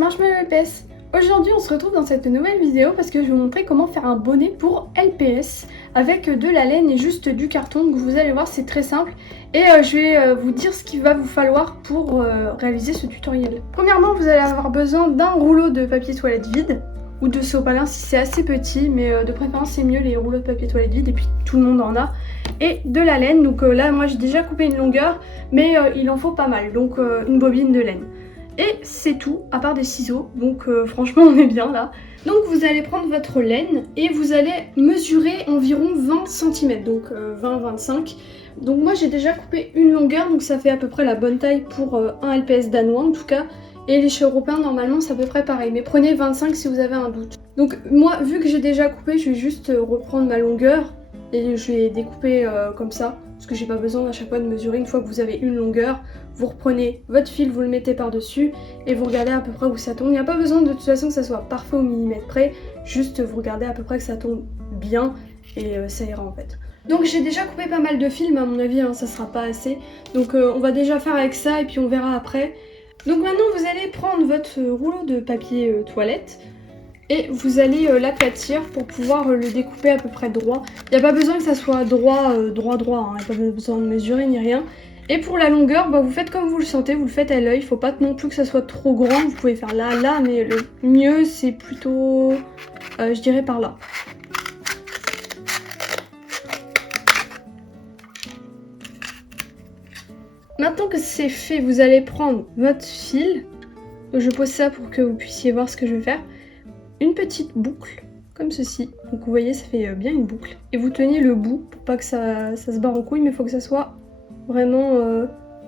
Marshmallow LPS. Aujourd'hui on se retrouve dans cette nouvelle vidéo parce que je vais vous montrer comment faire un bonnet pour LPS avec de la laine et juste du carton. Donc vous allez voir, c'est très simple et je vais vous dire ce qu'il va vous falloir pour réaliser ce tutoriel. Premièrement, vous allez avoir besoin d'un rouleau de papier toilette vide ou de sopalin si c'est assez petit, mais de préférence c'est mieux les rouleaux de papier toilette vide et puis tout le monde en a. Et de la laine, donc là moi j'ai déjà coupé une longueur mais il en faut pas mal, donc une bobine de laine. Et c'est tout, à part des ciseaux, donc franchement on est bien là. Donc vous allez prendre votre laine et vous allez mesurer environ 20 cm, donc 20-25. Donc moi j'ai déjà coupé une longueur, donc ça fait à peu près la bonne taille pour un LPS danois en tout cas. Et les cheveux européens normalement c'est à peu près pareil, mais prenez 25 si vous avez un doute. Donc moi vu que j'ai déjà coupé, je vais juste reprendre ma longueur et je vais découper comme ça. Parce que j'ai pas besoin à chaque fois de mesurer. Une fois que vous avez une longueur, vous reprenez votre fil, vous le mettez par-dessus et vous regardez à peu près où ça tombe. Il n'y a pas besoin de toute façon que ça soit parfait au millimètre près, juste vous regardez à peu près que ça tombe bien et ça ira en fait. Donc j'ai déjà coupé pas mal de fils, mais à mon avis ça sera pas assez. Donc on va déjà faire avec ça et puis on verra après. Donc maintenant vous allez prendre votre rouleau de papier toilette. Et vous allez l'aplatir pour pouvoir le découper à peu près droit. Il n'y a pas besoin que ça soit droit, hein. Il n'y a pas besoin de mesurer ni rien. Et pour la longueur, vous faites comme vous le sentez, vous le faites à l'œil. Il ne faut pas non plus que ça soit trop grand. Vous pouvez faire là, mais le mieux c'est plutôt, je dirais par là. Maintenant que c'est fait, vous allez prendre votre fil. Donc je pose ça pour que vous puissiez voir ce que je vais faire. Une petite boucle, comme ceci. Donc vous voyez, ça fait bien une boucle. Et vous tenez le bout pour pas que ça se barre en couille, mais il faut que ça soit vraiment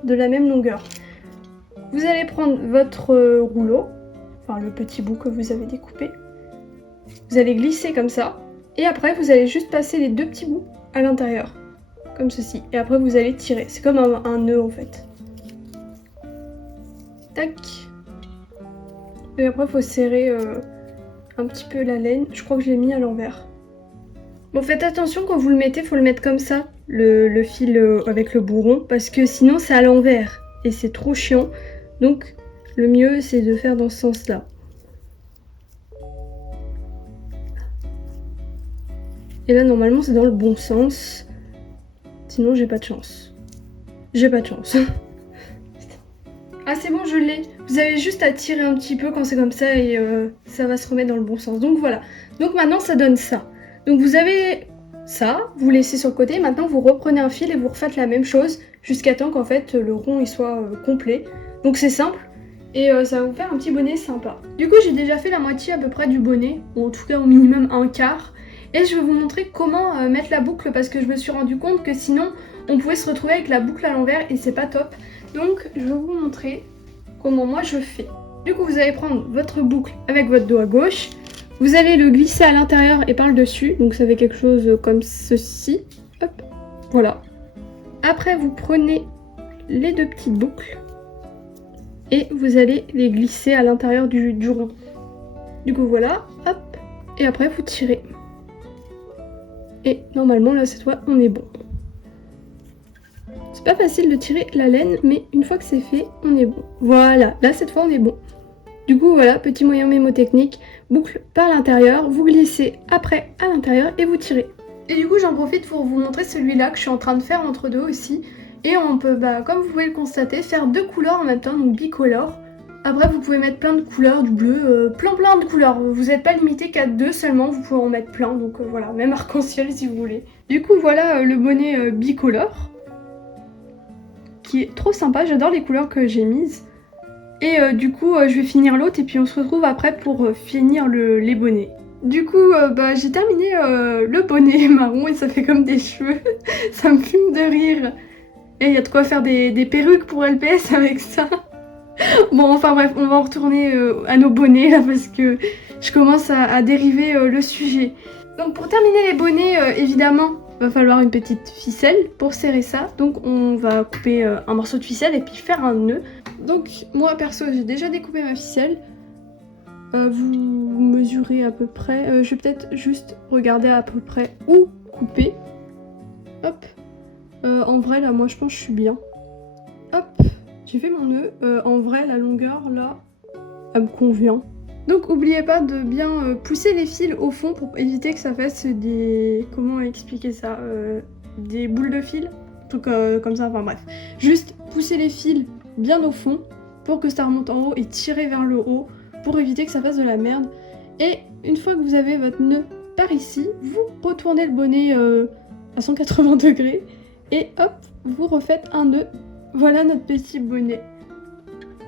de la même longueur. Vous allez prendre votre rouleau, enfin le petit bout que vous avez découpé. Vous allez glisser comme ça. Et après, vous allez juste passer les deux petits bouts à l'intérieur, comme ceci. Et après, vous allez tirer. C'est comme un nœud en fait. Tac. Et après, il faut serrer un petit peu la laine. Je crois que je l'ai mis à l'envers. Bon, faites attention quand vous le mettez, faut le mettre comme ça, le fil avec le bourron, parce que sinon c'est à l'envers et c'est trop chiant. Donc le mieux c'est de faire dans ce sens-là. Et là normalement c'est dans le bon sens. Sinon j'ai pas de chance. J'ai pas de chance. Ah c'est bon, je l'ai. Vous avez juste à tirer un petit peu quand c'est comme ça et ça va se remettre dans le bon sens. Donc voilà. Donc maintenant ça donne ça. Donc vous avez ça, vous laissez sur le côté. Maintenant vous reprenez un fil et vous refaites la même chose jusqu'à temps qu'en fait le rond il soit complet. Donc c'est simple et ça va vous faire un petit bonnet sympa. Du coup j'ai déjà fait la moitié à peu près du bonnet, ou en tout cas au minimum un quart. Et je vais vous montrer comment mettre la boucle parce que je me suis rendu compte que sinon on pouvait se retrouver avec la boucle à l'envers et c'est pas top. Donc je vais vous montrer comment moi je fais. Du coup vous allez prendre votre boucle avec votre doigt gauche, vous allez le glisser à l'intérieur et par le dessus, donc ça fait quelque chose comme ceci, hop, voilà. Après vous prenez les deux petites boucles et vous allez les glisser à l'intérieur du rond. Du coup voilà, hop, et après vous tirez. Et normalement là cette fois on est bon. C'est pas facile de tirer la laine, mais une fois que c'est fait, on est bon. Voilà, là cette fois on est bon. Du coup voilà, petit moyen mémotechnique, boucle par l'intérieur, vous glissez après à l'intérieur et vous tirez. Et du coup j'en profite pour vous montrer celui-là que je suis en train de faire entre deux aussi. Et on peut, comme vous pouvez le constater, faire deux couleurs en même temps, donc bicolore. Après vous pouvez mettre plein de couleurs, du bleu, plein de couleurs. Vous n'êtes pas limité qu'à deux seulement, vous pouvez en mettre plein, donc voilà, même arc-en-ciel si vous voulez. Du coup voilà le bonnet bicolore, qui est trop sympa, j'adore les couleurs que j'ai mises. Et du coup je vais finir l'autre et puis on se retrouve après pour finir les bonnets. Du coup j'ai terminé le bonnet marron et ça fait comme des cheveux, ça me fume de rire. Et il y a de quoi faire des perruques pour LPS avec ça. Bon enfin bref, on va en retourner à nos bonnets là parce que je commence à dériver le sujet. Donc pour terminer les bonnets, évidemment, va falloir une petite ficelle pour serrer ça. Donc on va couper un morceau de ficelle et puis faire un nœud. Donc moi perso j'ai déjà découpé ma ficelle. Vous mesurez à peu près. Je vais peut-être juste regarder à peu près où couper. Hop. En vrai là moi je pense que je suis bien. Hop. J'ai fait mon nœud. En vrai la longueur là elle me convient. Donc n'oubliez pas de bien pousser les fils au fond pour éviter que ça fasse des... Comment expliquer ça des boules de fil, truc comme ça, enfin bref. Juste pousser les fils bien au fond pour que ça remonte en haut et tirer vers le haut pour éviter que ça fasse de la merde. Et une fois que vous avez votre nœud par ici, vous retournez le bonnet à 180 degrés et hop, vous refaites un nœud. Voilà notre petit bonnet.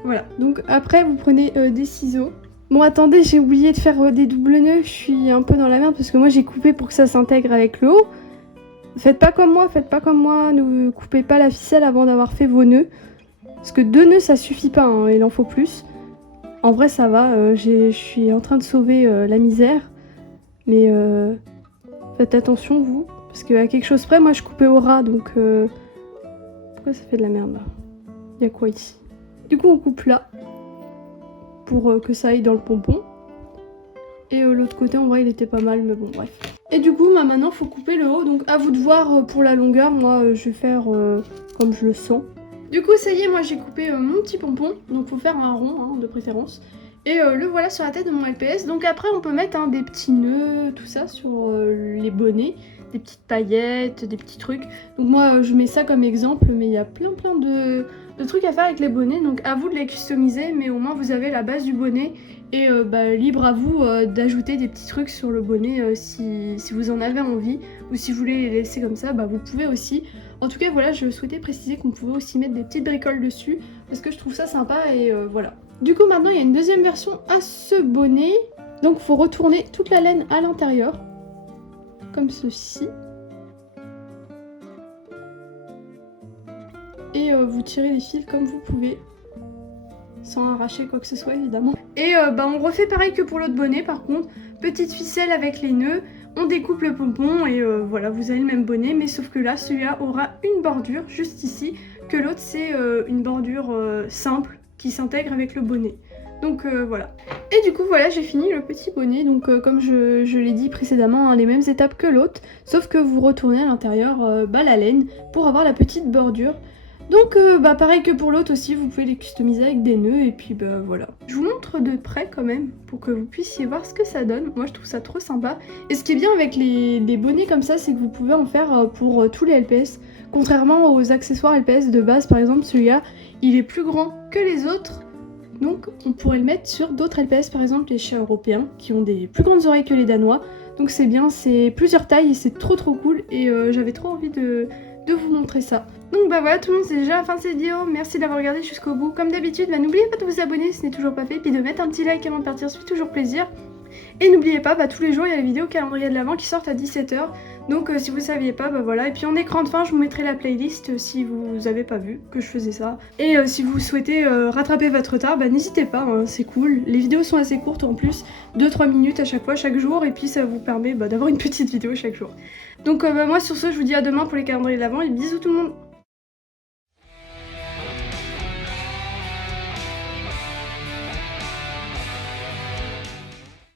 Voilà, donc après vous prenez des ciseaux. Bon attendez, j'ai oublié de faire des doubles nœuds, je suis un peu dans la merde parce que moi j'ai coupé pour que ça s'intègre avec le haut. Faites pas comme moi, ne coupez pas la ficelle avant d'avoir fait vos nœuds. Parce que 2 nœuds ça suffit pas, hein, il en faut plus. En vrai ça va, je suis en train de sauver la misère. Mais faites attention vous, parce qu'à quelque chose près, moi je coupais au ras, donc pourquoi ça fait de la merde là? Il y a quoi ici? Du coup on coupe là, pour que ça aille dans le pompon. Et l'autre côté en vrai il était pas mal, mais bon bref. Et du coup maintenant faut couper le haut, donc à vous de voir pour la longueur, moi je vais faire comme je le sens. Du coup ça y est, moi j'ai coupé mon petit pompon, donc faut faire un rond hein, de préférence. Et le voilà sur la tête de mon LPS. Donc après on peut mettre des petits nœuds, tout ça sur les bonnets, des petites paillettes, des petits trucs. Donc moi je mets ça comme exemple, mais il y a plein de trucs à faire avec les bonnets. Donc à vous de les customiser, mais au moins vous avez la base du bonnet. Et libre à vous d'ajouter des petits trucs sur le bonnet si vous en avez envie. Ou si vous voulez les laisser comme ça, vous pouvez aussi. En tout cas voilà, je souhaitais préciser qu'on pouvait aussi mettre des petites bricoles dessus. Parce que je trouve ça sympa et voilà. Du coup maintenant il y a une deuxième version à ce bonnet. Donc il faut retourner toute la laine à l'intérieur. Comme ceci. Et vous tirez les fils comme vous pouvez. Sans arracher quoi que ce soit évidemment. Et on refait pareil que pour l'autre bonnet par contre. Petite ficelle avec les nœuds. On découpe le pompon et voilà, vous avez le même bonnet. Mais sauf que là celui-là aura une bordure juste ici. Que l'autre c'est une bordure simple qui s'intègre avec le bonnet. Donc voilà. Et du coup voilà, j'ai fini le petit bonnet. Donc comme je l'ai dit précédemment, hein, les mêmes étapes que l'autre. Sauf que vous retournez à l'intérieur la laine pour avoir la petite bordure. Donc pareil que pour l'autre aussi, vous pouvez les customiser avec des nœuds et puis voilà. Je vous montre de près quand même pour que vous puissiez voir ce que ça donne. Moi je trouve ça trop sympa. Et ce qui est bien avec les bonnets comme ça, c'est que vous pouvez en faire pour tous les LPS. Contrairement aux accessoires LPS de base, par exemple celui-là, il est plus grand que les autres. Donc on pourrait le mettre sur d'autres LPS, par exemple les chats européens qui ont des plus grandes oreilles que les danois. Donc c'est bien, c'est plusieurs tailles et c'est trop cool et j'avais trop envie de vous montrer ça. Donc voilà tout le monde, c'est déjà la fin de cette vidéo, merci d'avoir regardé jusqu'au bout. Comme d'habitude, n'oubliez pas de vous abonner si ce n'est toujours pas fait, puis de mettre un petit like avant de partir, ça fait toujours plaisir. Et n'oubliez pas, tous les jours il y a les vidéos calendrier de l'Avent qui sortent à 17 h. Donc si vous saviez pas, voilà. Et puis en écran de fin, je vous mettrai la playlist si vous avez pas vu que je faisais ça. Et si vous souhaitez rattraper votre retard, n'hésitez pas, hein, c'est cool. Les vidéos sont assez courtes en plus, 2-3 minutes à chaque fois, chaque jour. Et puis ça vous permet d'avoir une petite vidéo chaque jour. Donc moi sur ce, je vous dis à demain pour les calendriers de l'Avent et bisous tout le monde.